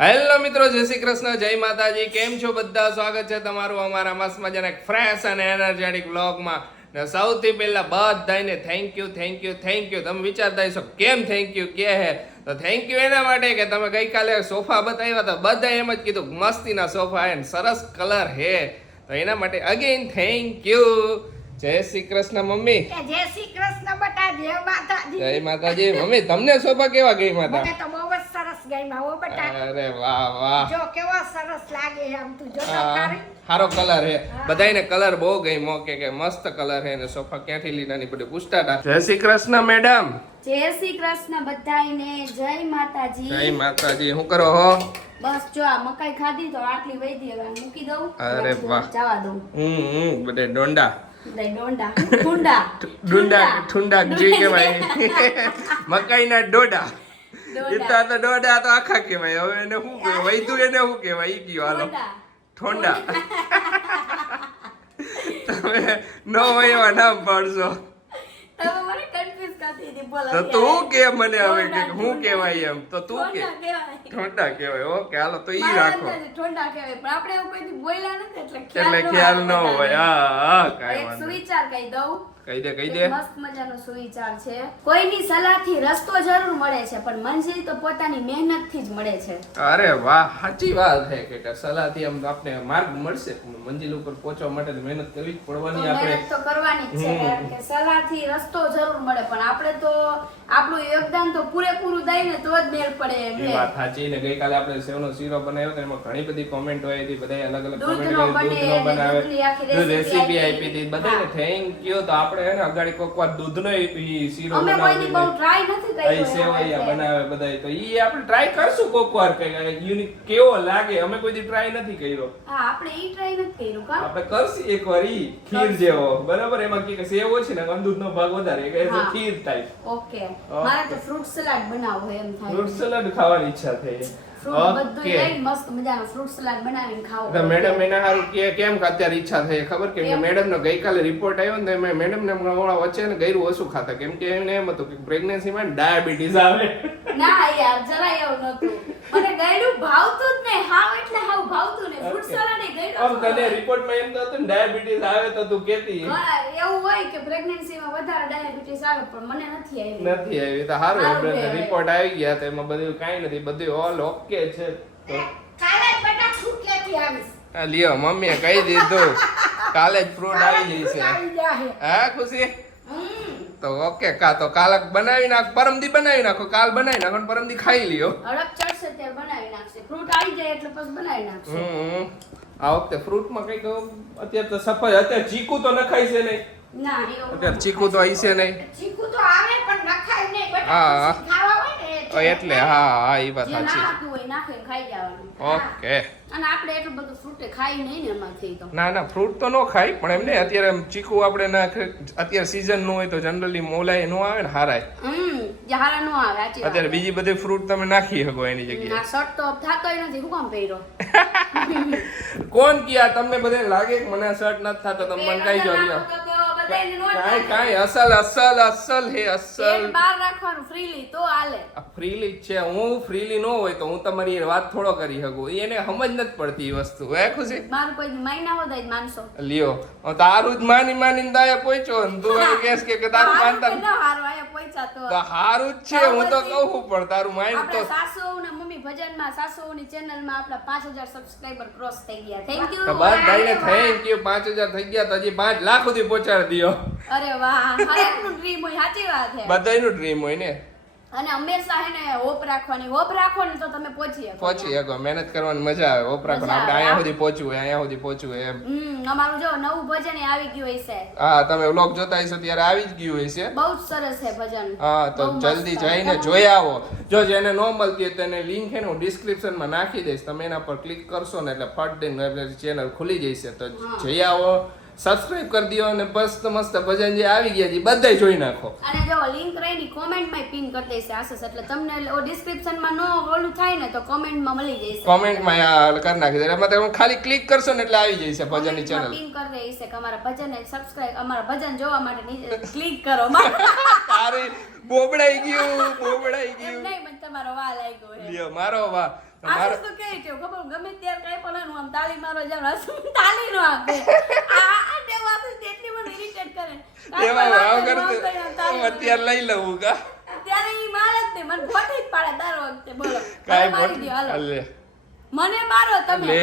Hello મિત્રો, જય શ્રી કૃષ્ણ, જય માતાજી. કેમ છો બધા? સ્વાગત છે તમારું અમારા મસ્ત મજાના ફ્રેશ અને એનર્જેટિક બ્લોગમાં ને સૌથી પહેલા બધાને thank you thank you thank you તમે વિચારતા હશો, કેમ થેન્ક યુ કે હે? તો થેન્ક યુ એના માટે કે તમે ગઈકાલે સોફા બતાવ્યા હતા. બધા એમ જ કીધું મસ્તીના સોફા હે સરસ કલર હે તો એના માટે અગેન થેન્ક યુ જય શ્રી કૃષ્ણ મમ્મી. જય શ્રી કૃષ્ણ બટા જય માતાજી. જય માતાજી. મમ્મી તમને શોભા કેવા ગઈ મને તો બહુ જ સરસ ગઈ માં ઓ બટા. અરે વાહ વાહ. જો કેવો સરસ લાગે છે આમ તું જો તો હા, સારો કલર હે. બધાયને કલર બહુ ગમ્યો કે કે મસ્ત કલર હે ને સોફા ક્યાંથી લીધા ની બધું પૂછતા હતા. જય શ્રી કૃષ્ણ મેડમ. જય શ્રી કૃષ્ણ બધાયને. જય માતાજી. જય માતાજી. શું કરો હો? બસ જો આ મકાઈ ખાધી તો આટલી વૈધી હવે મૂકી દઉં. અરે વાહ. જવા દઉં. હમ હમ બધે ડોંડા. મકાઈના ડોડા. ઇતા તો ડોડા તો આખા કેવાય હવે એને શું કહેવાય? વૈધું એને શું કહેવાય? ઈ કયો હાલો. ઠોંડા. તમે ન એવા નામ પાડશો. તો તું કે મને હવે કે હું કહેવાય એમ? તો તું કે. ઠોંડા કહેવાય. ઓકે હાલો તો ઈ રાખો. ઠોંડા કહેવાય પણ આપણે એવું કોઈથી બોલ્યા નથી એટલે એટલે ખ્યાલ ખ્યાલ ન હોય. હા હા કાંઈ વાંધો સુવિચાર કહી દઉં. કહી દે કહી દે. મસ્ત મજાનો સુવિચાર છે. કોઈની સલાહથી રસ્તો જરૂર મળે છે પણ મંજિલ તો પોતાની મહેનતથી જ મળે છે. અરે વાહ સાચી વાત છે કે સલાહથી આમ આપણે માર્ગ મળશે. પણ મંજિલ ઉપર પહોંચવા માટે તો મહેનત કરવી જ પડવાની આપણે. મહેનત તો કરવાની જ છે. કારણ કે સલાહથી રસ્તો જરૂર મળે. પણ આપણે તો આપણું યોગદાન તો પૂરેપૂરું દઈને તો જ મેળ પડે એમ એ વાત સાચી ને ગઈકાલે આપણે સેવનો શીરો બનાવ્યો તો એમાં ઘણી બધી કોમેન્ટ હોય હતી બધાએ અલગ અલગ કોમેન્ટ દૂધનો કરી દૂધનો બનાવે. દૂધની રેસીપી આપી. હતી બધાને. થેન્ક યુ તો આપણે હે ને અગાડી કોક વાર દૂધનો શીરો અમે કોઈની બહુ ટ્રાય નથી સેવૈયા બનાવે બધાય. તો ઈ આપણે ટ્રાય કરશું કોક વાર કઈ યુનિક કેવો લાગે અમે કોઈ દી ટ્રાય નથી કર્યો. હા આપણે ઈ ટ્રાય નથી કર્યો કા? આપણે કરશું એક વાર ઈ ખીર જેવો. બરાબર? એમાં કે સેવ છે ને અમદૂધનો ભાગ વધારે. એ કહે છે ખીર થાય ઓકે. મારે તો ફ્રૂટ સલાડ બનાવવું એમ થાય. ફ્રૂટ સલાડ ખાવાની ઈચ્છા થઈ. ઓકે. મસ્ત મજાનો ફ્રૂટ સલાડ બનાવીને ખાવું તો મેડમ એના હારું કે કેમ કે અત્યારે ઈચ્છા થઈ ખબર કે મેડમ નો ગઈકાલે રિપોર્ટ આવ્યો ને મેં મેડમ ને હમણાં વચ્ચે ને ગયરું ઓછું ખાતા. કેમ કે એને એમ હતું કે પ્રેગ્નન્સી માં ડાયાબિટીસ આવે. ના યાર જરાય એવું નતું મને ભાવતું જ નહીં. હાવ એટલે હાવ ભાવતું નહીં. ફ્રૂટ સલાડ એ આમ તને રિપોર્ટમાં રિપોર્ટમાં એમ તો હતું ડાયાબિટીસ આવે તો તું કેતી. એવું હોય કે પ્રેગ્નન્સીમાં વધારે ડાયાબિટીસ આવે પણ મને નથી આવી. નથી આવી તો સારું. રિપોર્ટ આવી ગયા તો એમાં બધું કાંઈ નથી બધું ઓલ ઓકે છે. આ લ્યો મમ્મીએ કહી દીધું. કાલે જ ફ્રૂટ આવી જશે. હા ખુશી? તો ઓકે કા તો કાલ બનાવી નાખ પરમદી બનાવી નાખો કાલ બનાવી નાખો પરમદી ખાઈ લ્યો. હડપ ચડશે ત્યારે બનાવી નાખશે. ફ્રૂટ આવી જાય એટલે પછી બનાવી નાખશે. હમ. આ વખતે ફ્રૂટમાં કંઈક અત્યારે તો સફર અત્યારે ચીકુ તો નખાય છે નહીં. અત્યારે ચીકુ તો આવી છે નહીં. ચીકુ તો આવે પણ નખાય નહીં. બટા હા. ને તો એટલે હા હા એ વાત સાચી. ઓકે. અને આપણે એટલું બધું ફ્રૂટ ખાઈ નહીં ને એમાંથી તો. ના ના ફ્રૂટ તો ન ખાય પણ એમને અત્યારે ચીકુ આપણે નાખે. અત્યારે સીઝનનું હોય તો જનરલી મોલાય નો આવે ને હારાય. હમ નો આવે સાચી અત્યારે બીજી બધી ફ્રૂટ તમે નાખી શકો એની જગ્યાએ. ના શર્ટ તો થાતોય નથી હું કામ પહેરો કોણ કિયા તમને બધે લાગે કે મને શર્ટ નથી થાતો તમે મને કઈ જો કાંઈ થાય. અસલ અસલ અસલ હે અસલ. બહાર રાખવાનું ફ્રીલી તો હાલે. ફ્રીલી છે. હું ફ્રીલી નો હોય તો હું તમારી વાત થોડો કરી શકું. એને સમજ નથી પડતી એ વસ્તુ. હે ખુશી? મારું કોઈ માયના હોત જ માનસો લ્યો. હું તારું જ માની માની દાય પહોંચ્યો ને તું એમ કેસ કે તારું માનતા હારું, આયા પહોંચ્યા તો. તો હારું જ છે. હું તો કહું પણ તારું માઇન્ડ તો સાસુ ને મમ્મી ભજનમાં સાસુની ચેનલમાં આપણા પાંચ હજાર સબસ્ક્રાઇબર ક્રોસ થઈ ગયા. થેન્ક યુ બસ ભાઈને થેન્ક યુ. પાંચ હજાર થઈ ગયા તો હજી પાંચ લાખ સુધી પહોંચાડી દો અરે વાહ હરેકનું ડ્રીમ હોય સાચી વાત છે. બધાયનું ડ્રીમ હોય ને. અને હંમેશા હે ને હોપ રાખવાની હોપ રાખો ને તો તમે પહોંચી શકો. પહોંચી શકો મહેનત કરવાની મજા આવે હોપ રાખો. આપણે અહીંયા સુધી પહોંચવું હોય અહીંયા સુધી પહોંચવું એમ. હમ અમારું જો નવું ભજન આવી ગયું હશે. હા તમે વ્લોગ જોતા હશો ત્યારે આવી જ ગયું હોય છે બહુ સરસ છે ભજન. હા તો જલ્દી જઈને જોઈ આવો. જો જેને ન મળતી હોય તેને લિંક છે ને હું ડિસ્ક્રિપ્શનમાં નાખી દઈશ. તમે એના પર ક્લિક કરશો ને એટલે ફટ દઈને ચેનલ ખુલી જશે. તો જઈ આવો. સબસ્ક્રાઇબ કરી દો અને મસ્ત મસ્ત ભજન જે આવી ગયા છે એ બધાય જોઈ નાખો. અને જો લિંક રહીની કોમેન્ટમાં પિન કરી દેશે આશીષ. એટલે તમને ડિસ્ક્રિપ્શનમાં નો ઓલું થાય ને તો કોમેન્ટમાં મળી જશે. કોમેન્ટમાં કરી નાખી દે. એમાં તમે ખાલી ક્લિક કરશો ને એટલે આવી જશે ભજનની ચેનલ પિન કરી દેશે કે અમારા ભજન સબસ્ક્રાઇબ અમારા ભજન જોવા માટે નીચે ક્લિક કરો. તારી બોબડાઈ ગયું બોબડાઈ ગયું. નહીં મને તમારો વાહ લાગ્યો ગયો લ્યો મારો વાહ આશીષ તો કે છે ખબર ગમે ત્યારે કઈ પણ આમ તાળી મારો જેમ તાળી નો આપે આ ટેવ મને કરે. એમાં ન કરતે. અત્યારે લઈ લઉં કા? ત્યારે ઈ મારે જ નહીં મને ખોટી જ પાડે દર વખતે બોલો. કાંઈ મારી હાલો. મને મારો તમે. લે.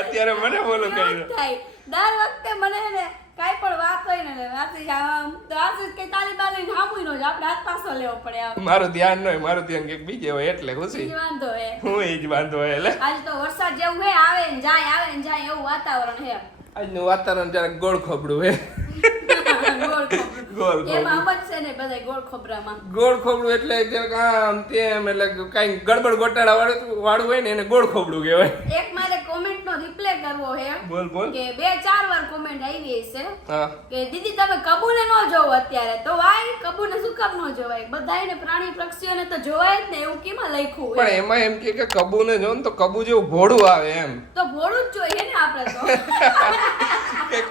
અત્યારે મને બોલું કઈ દર વખતે મને ને કાંઈ પણ વાત હોય ને તો આશીષ કે તાલી બાલી હામુય નો જ આપણે હાથ પાછો લેવો પડે આમ. મારું ધ્યાન ન હોય મારું ધ્યાન કંઈક બીજે હોય એટલે ખુશી. વાંધો હે. હું એ જ વાંધો હે એટલે. આજ તો વરસાદ જેવું હે આવે ને જાય આવે ને જાય એવું વાતાવરણ હે. આજનું વાતાવરણ જરાક ગોળ ખોબડું હે. ગોળ ખોબડું. એટલે આમ તેમ એટલે કાંઈ ગડબડ ગોટાળા વાળું હોય ને એને ગોળ ખોબડું કહેવાય. એક મારે કરવો હે? બોલ બોલ. કે બે ચાર વાર કોમેન્ટ આવી છે કે દીદી તમે કબૂને ન જોવો અત્યારે. તો વાય કબૂને શું કામ ન જોવાય? બધાયને પ્રાણી પક્ષીઓને તો જોવાય જ ને એવું કેમાં લખ્યું પણ એમાં એમ કે કે કબૂને જો ને તો કબૂ જેવું ભોળું આવે એમ. તો ભોળું જ જોઈએ ને આપણે તો.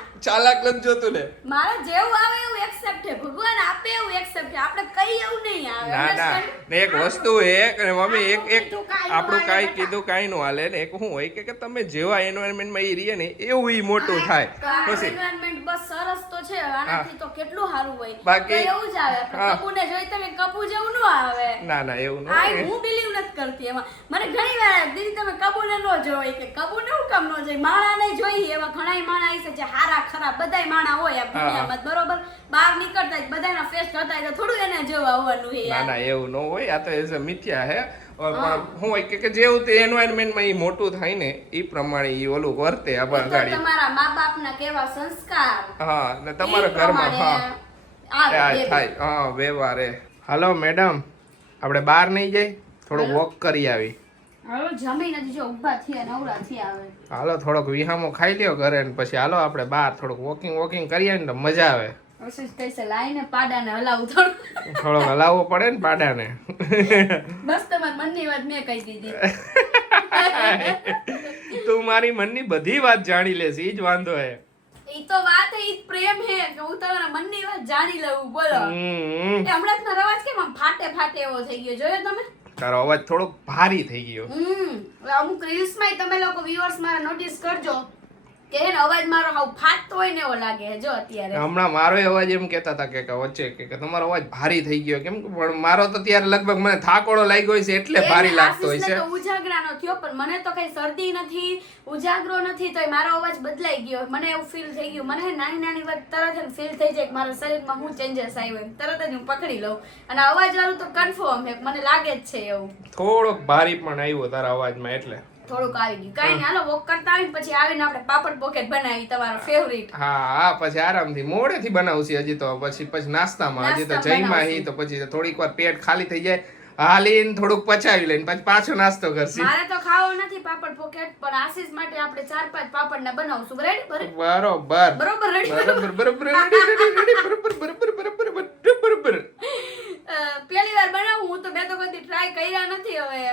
ચાલાક નથી જોતું ને. મારા જેવું આવે એવું એક્સેપ્ટ છે. ભગવાન આપે એવું એક્સેપ્ટ છે. આપણે કઈ એવું નહીં આવે. ના ના. ને એક વસ્તુ એ કે મમ્મી એક એક આપણું કાઈ કીધું કાઈ નું હાલે ને એક હું હોય કે તમે જેવા એન્વાયરમેન્ટમાં એ રહીએ ને એવું ઈ મોટું થાય. પછી environment બસ સરસ તો છે આનાથી તો કેટલું સારું હોય. બાકી- એવું જ આવે. કપુ ને કપૂને જોઈ તમે કપૂ જેવું ન આવે. ના ના એવું ન હું બિલીવ નથી કરતી એમાં. મને ઘણી વાર દીદી તમે કબૂને ન જોઈ કે કપુ હું કામ ન જોઈ માણા ને જોઈ એવા ઘણા માણા આવી છે જે હારા ખરાબ બધાય માણા હોય આ દુનિયામાં બરોબર? બહાર નીકળતા જ બધાના ફેસ હોય તો થોડું એને જોવા હોવાનું ના ના એવું ન હોય. આ તો એઝ અ મિથ્યા હે. ઓર પણ શું હોય કે કે જેવું તે એન્વાયરમેન્ટમાં ઈ મોટું થાય ને ઈ પ્રમાણે ઈ ઓલું વર્તે આપણા ગાડી તમારા મા બાપના કેવા સંસ્કાર. હા ને તમારા ઘરમાં હા. આ થાય હા વ્યવહારે. હાલો મેડમ આપણે બહાર નહીં જઈ થોડું વોક કરી આવી. હાલો થોડોક વિહામો ખાઈ લ્યો ઘરે ને પછી હાલો આપણે બહાર થોડુંક વોકિંગ વોકિંગ કરીએ ને તો મજા આવે. થોડું. હલાવવો પડે ને પાડાને. બસ મનની વાત મેં કહી દીધી. તું મારી મનની બધી વાત જાણી લેશ જ વાંધો હે. ઈ તો વાત હે, ઈ પ્રેમ હે કે હું તમારા મનની વાત જાણી લઉં બોલો. હમ. હમણાં જ મારો અવાજ કેમ ફાટે ફાટે એવો થઈ ગયો જોયો તમે? તારો અવાજ થોડોક ભારી થઈ ગયો. હમ અમુક રીલ્સમાં તમે લોકો વ્યુઅર્સ મારા નોટિસ કરજો. કે હે અવાજ મારો હાવ ફાટતો હોય ને એવો લાગે જો અત્યારે. હમણાં મારો અવાજ એમ કહેતા હતા કે વચ્ચે કે તમારો અવાજ ભારી થઈ ગયો કેમ પણ મારો તો ત્યારે લગભગ મને થાકોડો લાગ્યો હોય છે એટલે ભારી લાગતો હોય છે ઉજાગરા નો થયો પણ મને તો કઈ શરદી નથી ઉજાગરો નથી તો મારો અવાજ બદલાઈ ગયો. મને એવું ફીલ થઈ ગયું. મને નાની નાની વાત તરત જ ફીલ થઈ જાય કે મારા શરીરમાં હું ચેન્જીસ આવ્યો એમ. તરત જ હું પકડી લઉં. અને અવાજ વાળું તો કન્ફર્મ છે મને લાગે જ છે એવું. થોડોક ભારી પણ આવ્યો તારા અવાજમાં એટલે. થોડુંક આવી ગયું. કઈ હાલો વોક કરતા આવીને પછી આવીને આપણે પાપડ પોકેટ બનાવી તમારો ફેવરિટ હા હા પછી આરામથી મોડેથી બનાવશે હજી તો. પછી પછી નાસ્તામાં હજી તો જઈમાં હી તો પછી થોડીક વાર પેટ ખાલી થઈ જાય. હાલીન થોડુંક પચાવી લઈને પછી પાછો નાસ્તો કરશે. મારે તો ખાવો નથી પાપડ પોકેટ પણ આશીષ માટે આપણે ચાર પાંચ પાપડ ને બનાવશું બરાબર. બરોબર બરોબર? બરોબર બરોબર બરોબર બરોબર બરોબર બરોબર. પહેલી વાર બનાવું હું તો બે તો કદી ટ્રાય કર્યા નથી હવે.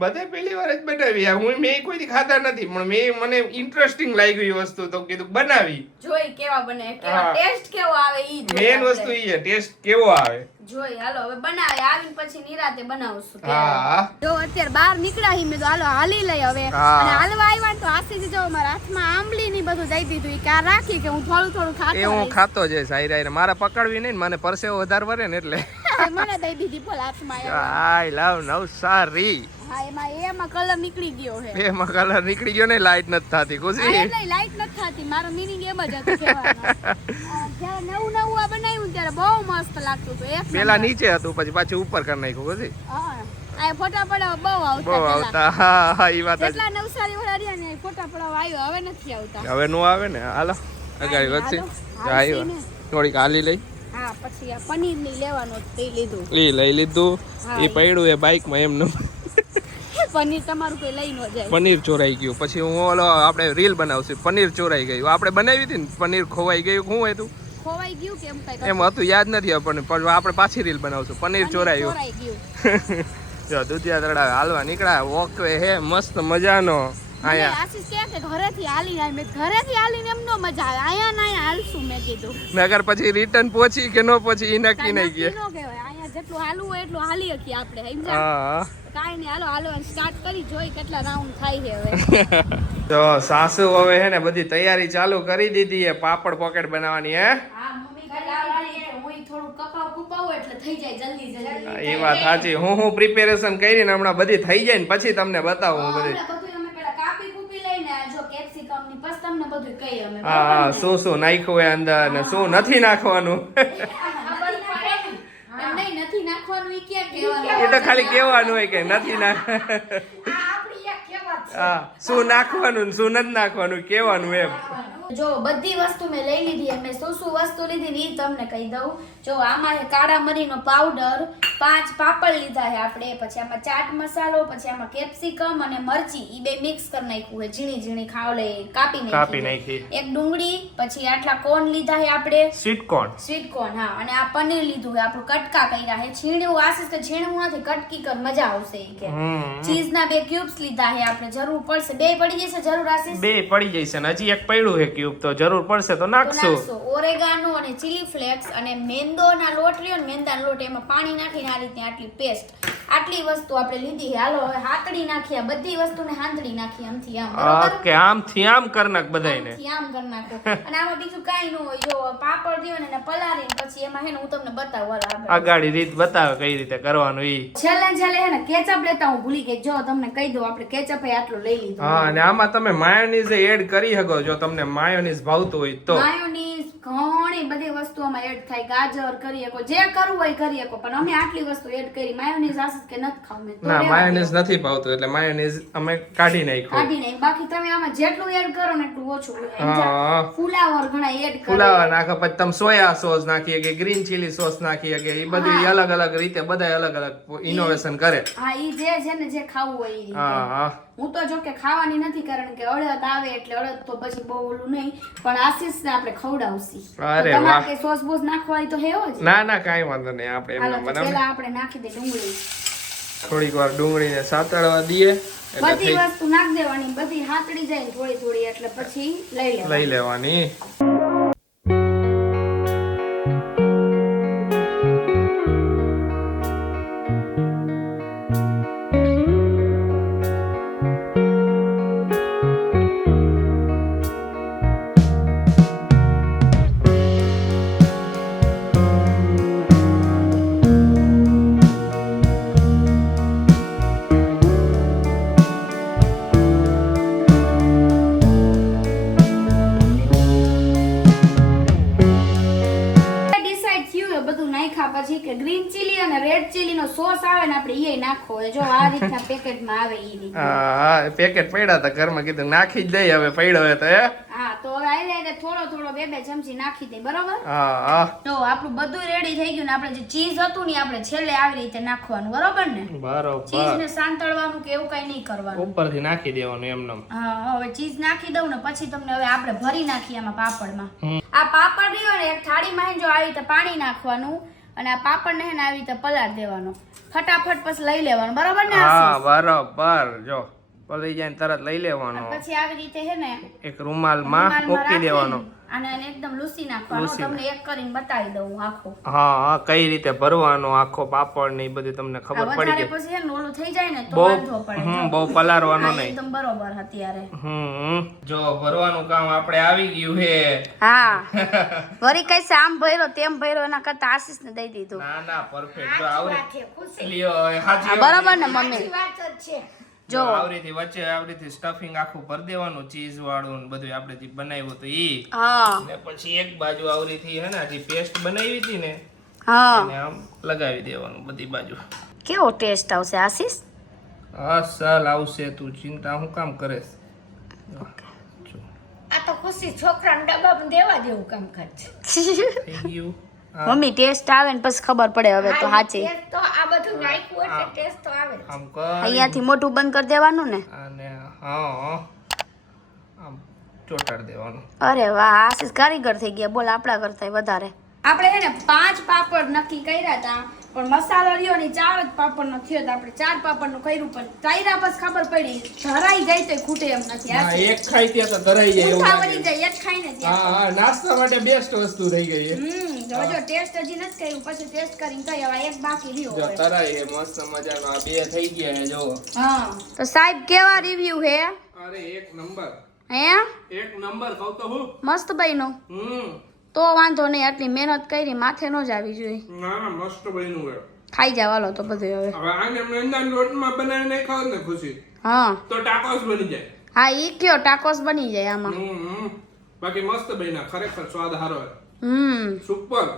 બધે પહેલી વાર જ બનાવી. આ હું મેં કોઈ ખાધા નથી પણ મેં મને ઇન્ટરેસ્ટિંગ લાગી વસ્તુ તો કીધું બનાવી. જોઈ કેવા બને કેવા ટેસ્ટ કેવો આવે ઈ મેઈન વસ્તુ ઈ છે ટેસ્ટ કેવો આવે. જોઈ હાલો હવે બનાવે. આવીને પછી નિરાતે બનાવશું હા. જો અત્યારે બહાર નીકળ્યા હી મેં તો હાલો હાલી લઈ હવે. અને હાલવા આવ્યા તો તો જ જો મારા હાથમાં આંબલી ની બધું દઈ દીધું. ઈ કા રાખી કે હું થોડું થોડું ખાતો એ હું ખાતો જઈશ આઈ રાઈ મારે પકડવી નહીં મને પરસેવો વધારે વરે ને એટલે. મને દઈ દીધી ભલા હાથમાં. I love Navsari. હા એમાં એમાં કલર નીકળી ગયો છે બે કલર નીકળી ગયો ને લાઈટ નથી થતી ખુશી? એટલે લાઈટ નથી થતી મારો મીનિંગ એમ જ હતું કહેવાનો. જ્યારે નવું નવું આ બનાવ્યું ત્યારે બહુ મસ્ત લાગતું હતું પેલા નીચે હતું પછી પાછું ઉપર કરી નાખ્યું ખુશી? હા આ ફોટા બહુ આવતા. આવતા હા હા એ વાત એટલા નવસારી વાળા રહ્યા ને ફોટા આવ્યો હવે નથી આવતા. હવે નો આવે ને હાલો અગાડી વધશે. આવ્યો થોડીક હાલી લઈ. હા પછી આ પનીરની લેવાનું તે લીધું. એ લઈ લીધું. એ પડ્યું એ બાઇકમાં એમનું. પનીર તમારું કોઈ લઈ ન જાય. પનીર ચોરાઈ ગયું. પછી હું ઓલો આપણે રીલ બનાવશું. પનીર ચોરાઈ ગયું. આપણે બનાવી હતી ને પનીર ખોવાઈ ગયું. શું હતું? ખોવાઈ ગયું કેમ કઈ એમ હતું યાદ નથી આપણને પણ આપણે પાછી રીલ બનાવશું. પનીર ચોરાયું ચોરાઈ ગયું. જો દુધિયા તળાવે હાલવા નીકળ્યા. ઓકે હે મસ્ત મજાનો. આશીષ કહે કે ઘરેથી હાલી જાય. મેં ઘરેથી હાલીને એમ નો મજા આવે. આયા ના હાલશું મેં કીધું. નગર પછી રિટર્ન પહોંચી કે ન પહોંચી એ નક્કી કાંઈ કે નો કહેવાય. અહીંયા જેટલું હાલવું હોય એટલું હાલી શકીએ આપણે સમજા હા. કાંઈ નહીં હાલો હાલો સ્ટાર્ટ કરી જોઈ કેટલા રાઉન્ડ થાય છે હવે. તો સાસુ હવે હે ને બધી તૈયારી ચાલુ કરી દીધી હે પાપડ પોકેટ બનાવવાની હે? એ વાત સાચી. હું હું પ્રિપેરેશન કરીને હમણાં બધી થઈ જાય ને પછી તમને બતાવું બધી હમણાં બધું અમે પેલા કાપી કૂપી લઈને જો કેપ્સિકમની પછી તમને બધું કહીએ અમે હા હા શું શું નાખ્યું હોય અંદર ને શું નથી નાખવાનું? એ તો ખાલી કહેવાનું હોય કે નથી નાખ હા શું નાખવાનું શું નથી નાખવાનું કહેવાનું એમ. જો બધી વસ્તુ મેં લઈ લીધી મેં શું શું વસ્તુ લીધી ને તમને કહી દઉં. જો આમાં છે કાળા મરીનો પાવડર પાંચ પાપડ લીધા છે આપણે પછી આમાં ચાટ મસાલો પછી આમાં કેપ્સિકમ અને મરચી ઈ બે મિક્સ કરી નાખ્યું છે. ઝીણી ઝીણી ખાવલે કાપી કાપી નાખી. એક ડુંગળી પછી આટલા કોર્ન લીધા છે આપણે. સ્વીટ કોર્ન સ્વીટ કોર્ન હા અને આ પનીર લીધું છે આપણું કટકા કર્યા છે. છીણ્યું આશીષ કે છીણવું નથી કટકી કર મજા આવશે કે. ચીઝ ના બે ક્યુબ્સ લીધા છે આપણે જરૂર પડશે. બે પડી જશે જરૂર આશીષ? બે પડી જશે ને હજી એક પડ્યું છે ક્યુબ તો જરૂર પડશે તો નાખશો. ઓરેગાનો અને ચીલી ફ્લેક્સ અને મેંદોના લોટ રહ્યો ને મેંદાનો લોટ એમાં પાણી નાખીને આ રીતે આટલી પેસ્ટ આટલી વસ્તુ આપણે લીધી હાલો હવે હાતડી નાખીએ. આ બધી વસ્તુને હાંધડી નાખીએ આમથી આમ બરોબર? ઓકે આમથી આમ કર નાખ બધાયને. આમથી આમ કર નાખો. અને આમાં બીજું કાઈ ન હોય. જો પાપડ દ્યો ને એને પલાળીને પછી એમાં હે ને હું તમને બતાવું હાલો આપણે આગાડી રીત બતાવે કઈ રીતે કરવાનું ઈ. છેલ્લે છેલ્લે હે ને કેચઅપ લેતા હું ભૂલી ગઈ. જો તમને કહી દઉં આપણે કેચઅપ આટલું લઈ લીધું. હા અને આમાં તમે માયોનીઝ એડ કરી શકો. જો તમને માયોનીઝ ભાવતું હોય તો. માયોનીઝ ઘણી બધી વસ્તુઓમાં એડ થાય. ગાજર કરી શકો જે કરવું હોય કરી શકો. પણ અમે આટલી વસ્તુ એડ કરી માયોનીઝ આશિષ કે નથી ખાવ મેં. ના માયોનીઝ નથી ભાવતું એટલે માયોનીઝ અમે કાઢી નાખ્યું. કાઢી નહીં બાકી તમે આમાં જેટલું એડ કરો ને એટલું ઓછું ફુલાવર ઘણા એડ કરે. ફુલાવર નાખો પછી તમે સોયા સોસ નાખીએ કે ગ્રીન ચીલી સોસ નાખીએ કે એ બધી અલગ અલગ રીતે બધા અલગ અલગ ઇનોવેશન કરે. હા ઈ જે છે ને જે ખાવું હોય હા હા. હું તો જો કે ખાવાની નથી કારણ કે અડદ આવે એટલે અડદ તો પછી બહુ ઓલું નહીં. પણ આશીષ ને આપણે ખવડાવશી. અરે તમારે વાહ. સોસ બોસ નાખવા હોય તો હેવો જ ના? ના કાઈ વાંધો નહીં. આપણે એમ એમને પહેલા આપણે નાખી દે ડુંગળી. થોડીક વાર ડુંગળીને સાતળવા દઈએ બધી વસ્તુ નાખ દેવાની બધી હાથડી જાય થોડી થોડી એટલે પછી લઈ લેવાની. લઈ લેવાની. જો આ રીતના પેકેટમાં આવે ઈ. હા હા પેકેટ પડ્યા હતા ઘરમાં કીધું નાખી જ હવે પડ્યો હોય તો હે? હા તો હવે આઈ થોડો થોડો બે બે ચમચી નાખી દે બરોબર? હા હા. જો આપણું બધું રેડી થઈ ગયું ને આપણે જે ચીઝ હતું ને આપણે છેલ્લે આવી રીતે નાખવાનું બરોબર ને? ચીઝ ને સાંતળવાનું કે એવું કઈ નહીં કરવાનું. ઉપરથી નાખી દેવાનું એમને હા હવે ચીઝ નાખી દઉં ને પછી તમને હવે આપણે ભરી નાખીએ આમાં પાપડમાં. આ પાપડ રહ્યો ને એક થાળીમાં હે જો આવી રીતે પાણી નાખવાનું અને આ પાપડને હે ને આવી રીતે પલાળ દેવાનો. ફટાફટ પછી લઈ લેવાનો. બરાબર ને હા? બરોબર. જો પલળી જાય તરત લઈ લેવાનો. પછી આવી રીતે હે ને એક રૂમાલમાં રૂમાલમાં મૂકી દેવાનો. આને એકદમ લૂસી નાખવાનું. તમને એક કરીને બતાવી દઉં આખો. હા હા કઈ રીતે ભરવાનો આખો પાપડ ને એ બધું તમને ખબર પડી જાય. પછી હે ને ઓલું થઈ જાય ને તો બહુ વાંધો પડે. હમ બહુ પલાળવાનું નહીં. એકદમ બરોબર અત્યારે. હમ. જો ભરવાનું કામ આપણે આવી ગયું હે હા. વરી કઈ આમ ભર્યો તેમ ભર્યો એના કરતા આશીષ ને દઈ દીધું. ના પરફેક્ટ જો. લ્યો બરાબર ને મમ્મી? વાત જ છે. જો આવરીથી વચ્ચે આવરીથી સ્ટફિંગ આખું ભર દેવાનું ચીઝ વાળું ને બધું આપણે જે બનાવ્યું હતું ઈ. હા. ને પછી એક બાજુ આવરીથી હે ને જે પેસ્ટ બનાવી હતી ને હા. અને આમ લગાવી દેવાનું બધી બાજુ. કેવો ટેસ્ટ આવશે આશીષ? હા સાલ આવશે તું ચિંતા હું કામ કરે આ તો ખુશી છોકરાને ડબ્બામાં દેવા જેવું કામકાજ થઈ ગયું. મમ્મી ટેસ્ટ આવે ને પછી ખબર પડે હવે તો સાચી તો આ બધું નાખ્યું એટલે ટેસ્ટ તો આવે. આમ અહીંયાથી મોટું બંધ કરી દેવાનું ને? અને હા આમ ચોટાડી દેવાનું. અરે વાહ આશીષ કારીગર થઈ ગયા. બોલ આપણા કરતા વધારે. આપણે હે ને પાંચ પાપડ નક્કી કર્યા હતા. પણ મસાલો રહ્યો ને ચાર જ પાપડ નો થયો તો આપણે ચાર પાપડનું કર્યું પણ તાયરા બસ ખબર પડી ધરાઈ જાય તો ખૂટે એમ નથી હા એક ખાઈ ત્યાં તો ધરાઈ જાય એવું ભૂખા જાય એક ખાઈને હા ત્યાં હા નાસ્તા માટે બેસ્ટ વસ્તુ થઈ ગઈ હમ જો જો ટેસ્ટ હજી નથી કર્યું પછી ટેસ્ટ કરીને કઈ હવે એક બાકી રહ્યો જો તરાઈ એ મસ્ત મજાનો આ બે થઈ ગયા છે જો હા. તો સાહેબ કેવા રિવ્યુ હે અરે એક નંબર. હે? એક નંબર કહું તો હું. મસ્ત બન્યું. હમ. તો વાંધો નહીં આટલી મહેનત કરી માથે ન જ આવી જોઈએ. ના ના મસ્ત બન્યું છે ખાઈ જવાલો તો બધું હવે. હવે આને મેંદાના લોટમાં બનાવીને ખાવ ને ખુશી હા. તો ટાકોસ બની જાય. હા ઈ કયો ટાકોસ બની જાય આમાં. બાકી મસ્ત બન્યા ખરેખર સ્વાદ સારો હમ. સુપર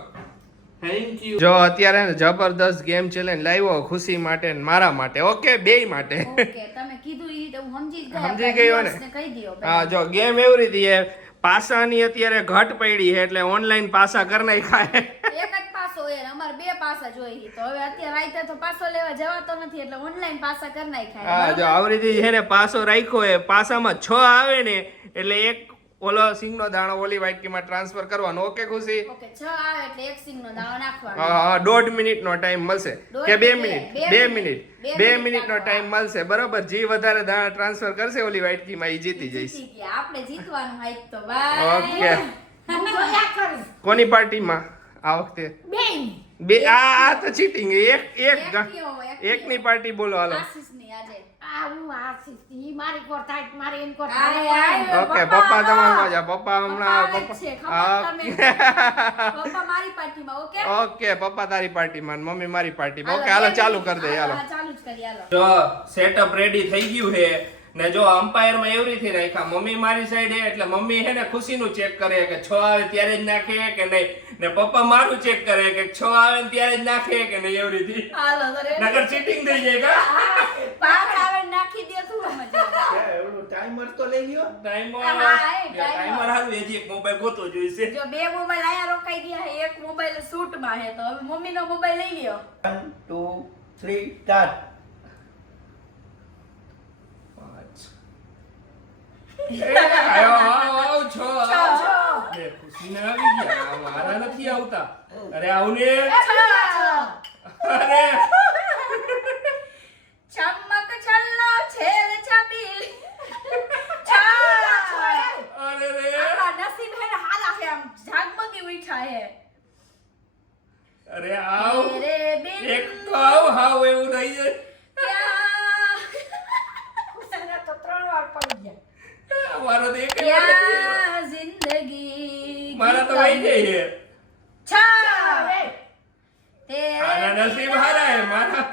થેન્ક યુ જો અત્યારે જબરદસ્ત ગેમ ચેલેન્જ લાવ્યો ખુશી માટે ને મારા માટે. ઓકે બેય માટે. ઓકે તમે કીધું ઈ રીતે હું સમજી ગયો ને? કહી દ્યો હા જો ગેમ એવી રીતે પાસાની અત્યારે ઘટ પડી છે એટલે ઓનલાઈન પાસા કરી નાખ્યા એક જ પાસો એ અમારે બે પાસા જોઈએ તો હવે અત્યારે રાઈતે તો પાસો લેવા જવાતો નથી એટલે ઓનલાઈન પાસા કરી નાખ્યા હા જો આવી છે ને પાસો રાખ્યો એ પાસામાં છ આવે ને એટલે એક ઓલો સિંગનો દાણો ઓલી વાટકીમાં ટ્રાન્સફર કરવાનો. ઓકે ખુશી? ઓકે છ આવે એટલે એક સિંગનો દાણો નાખવાનો. હા હા દોઢ મિનિટનો ટાઈમ મળશે. કે બે મિનિટ બે મિનિટ. મિનિટ. બે બે મિનિટ મિનિટનો ટાઈમ મળશે. બરાબર જે વધારે દાણા ટ્રાન્સફર કરશે ઓલી વાટકીમાં એ જીતી જઈશ. આપણે જીતવાનું હાઈક તો ભાઈ. ઓકે. કોની પાર્ટીમાં આ વખતે? બે બે આ આ તો ચીટિંગ એક એક એકની પાર્ટી બોલો હાલો. આશીષની આજે. આ હું આશીષ ઈ મારી કોર થાય મારે એમ કોર આય, થાય. આય. ઓકે પપ્પા તમારા મજા પપ્પા હમણાં પપ્પા ઓકે? ઓકે પપ્પા તારી પાર્ટીમાં મમ્મી મારી પાર્ટીમાં. ઓકે હાલો, ચાલુ. કરી દે હાલો હા, ચાલુ જ કરી હાલો. જો સેટઅપ રેડી થઈ ગયું છે. ને જો અમ્પાયરમાં એવી રીતે રાખ્યા મમ્મી મારી સાઈડ એટલે મમ્મી હે ને ખુશીનું ચેક કરે કે છ આવે ત્યારે જ નાખે કે નહીં? ને પપ્પા મારું ચેક કરે કે છ આવે ને ત્યારે જ નાખે કે નહીં એવી રીતે હાલો તો ready. નગર ચીટિંગ થઈ જાય કા? પાર આવે નાખી દે તું મજા ટાઈમર તો લઈ લ્યો. ટાઈમર હા, એ ટાઈમર હાલ હજી એક મોબાઈલ ગોતો જોઈશે. જો બે મોબાઈલ આયા રોકાઈ ગયા હે એક મોબાઈલ શૂટમાં હે તો હવે મમ્મીનો મોબાઈલ લઈ લ્યો. વન ટુ થ્રી સ્ટાર્ટ પાંચ એ, આયો, આવો, આવો, છ, આવો, છ. છ. બે ખુશીને આવી ગયા આ મારા નથી આવતા. અરે આવું ને. અરે ચમક છલ્લો છેલ છબીલ છા. અરે રે આપણા નસીબ હે ને હારા હે આમ ઝગમગી ઉઠા હે અરે આવ મેરે બિન એક તો આવ હાવ એવું થઈ જાય ક્યાં એને તો ત્રણ વાર પડી ગયા મારો તો એક વાર નથી આવ્યો. ક્યાં જિંદગી મારા તો વહી ગઈ છે. છા હવે તેરે નસીબ હારા હે મારા.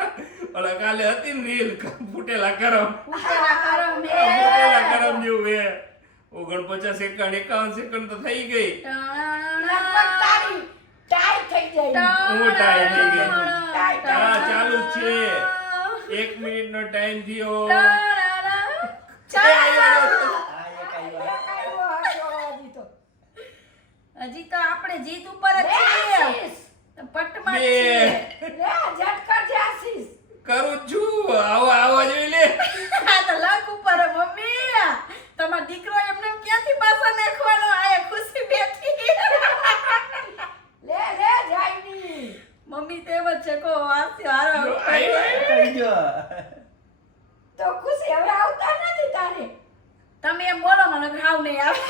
ઓલા કાલે હતી ને રીલ ફૂટેલા કરમ. ફૂટેલા કરમ હે. ફૂટેલા કરમ જેવું હે. ઓગણપચાસ સેકન્ડ એકાવન સેકન્ડ તો થઈ ગઈ. લગભગ તારી ટાઈ થઈ જાય હું ટાઈ થઈ ગઈ. હા ચાલુ જ છે. એક મિનિટ નો ટાઈમ થયો. છા. એ આવ્યો. આ એક આવ્યો આવ્યો આવ્યો હજી તો હજી તો આપણે જીત ઉપર જ છીએ. પટમાં. છીએ. લે ઝટકર જે આશીષ. કરું છું. આવો આવો જોઈ લે આ તો લક ઉપર હે, મમ્મી. તમારો દીકરો એમને ક્યાંથી પાછા નાખવાનો આયા ખુશી બેઠી લે લે જાયની મમ્મી તેમ જ છે કો આસી હારો જો, આવ્યો, આવ્યો. થઈ ગયો તો ખુશી હવે આવતા નથી તારે તમે એમ બોલો મને ઘાવ નહીં આવે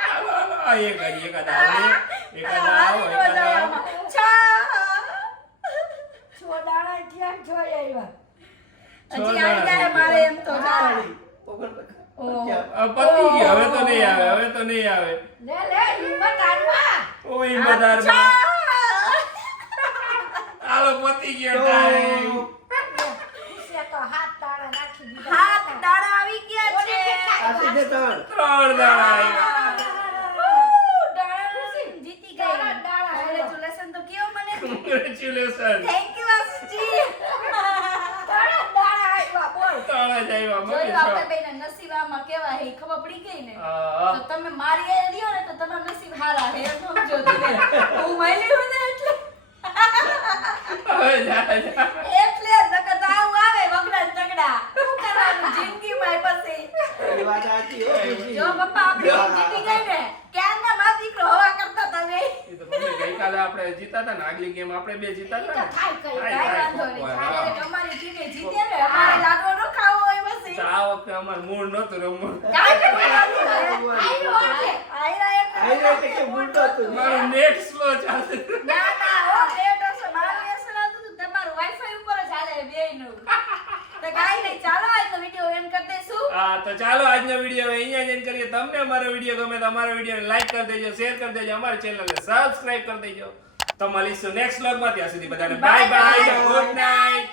હાલો, હાલો. આ એક જ, એક જ આવો ને. એક જ આવો, હારી નો એક જ જાય આવો. આમાં. છા. છો દાડા થયા છો આવ્યા હજી આવી જાય મારે એમ તો ચાલે. ઓગણપચાસ. ઓહ. આ પતી ગયો હવે તો નહીં આવે હવે તો નહીં આવે લે લે હિંમત હારવા ઓય બધાર છા. હાલો પતી ગયો ટાઈમ ખુશીએ તો હાથ તાળા નાખી દીધા હાથ દાડા આવી ગયા છે આશી છે ત્રણ ત્રણ દાડા આવ્યા ઉહ, દાડા ખુશી જીતી ગઈ દાડા, દાડા. Congratulations તો કયો મને કોંગ્રેચ્યુલેશન થેન્ક યુ આશીષજી તારા દાડા આવ્યા બોલ ત્રણ જ આવ્યા મને જોયું આપણે છ. બેયના નસીબામાં કેવા હે ઈ ખબર પડી ગઈ ને? હા. તો તમે મારી રહ્યો ને તો તમારા નસીબ હારા હે એમ સમજો તમે હું ને એટલે હવે જા, જા. એટલે જ નકર તો આવું આવે વગડા ને તગડા શું કરવાનું જિંદગીમાં પછી એ વાત સાચી હો, જો પપ્પા આપણે જીતી ગઈ ને ક્યારના મારો દીકરો હવા કરતા તમે? એ તો મમ્મી ગઈકાલે આપણે જીતા હતા ને આગલી ગેમ આપણે બે જીતા ઈ તો થાય કઈ, થાય, વાંધો નહીં ભગવાન, થાય. ટીમે જીતે ને અમારે લાડવો ન ખાવો હોય પછી. આ વખતે અમાર મૂળ નતું રમવું કાંઈ કે બુલતો હતું. મારું નેટ સ્લો ચાલે. ના ના હો લેટ હશે. મારું એસલ હતું તમારું વાઈફાઈ ઉપર જ હાલે બેયનું. તો કાંઈ નહીં ચાલો આજનો વીડિયો એન્ડ કરી દઈશું. હા તો ચાલો આજનો વીડિયો અહીંયા જ end કરીએ. તમને અમારો વીડિયો ગમે તો અમારો વીડિયો લાઈક કરી દેજો શેર કરી દેજો અમારી ચેનલને સબસ્ક્રાઇબ કરી દેજો. તો મળીશું નેક્સ્ટ વ્લોગમાં ત્યાં સુધી બધાને બાય બાય ગુડ નાઇટ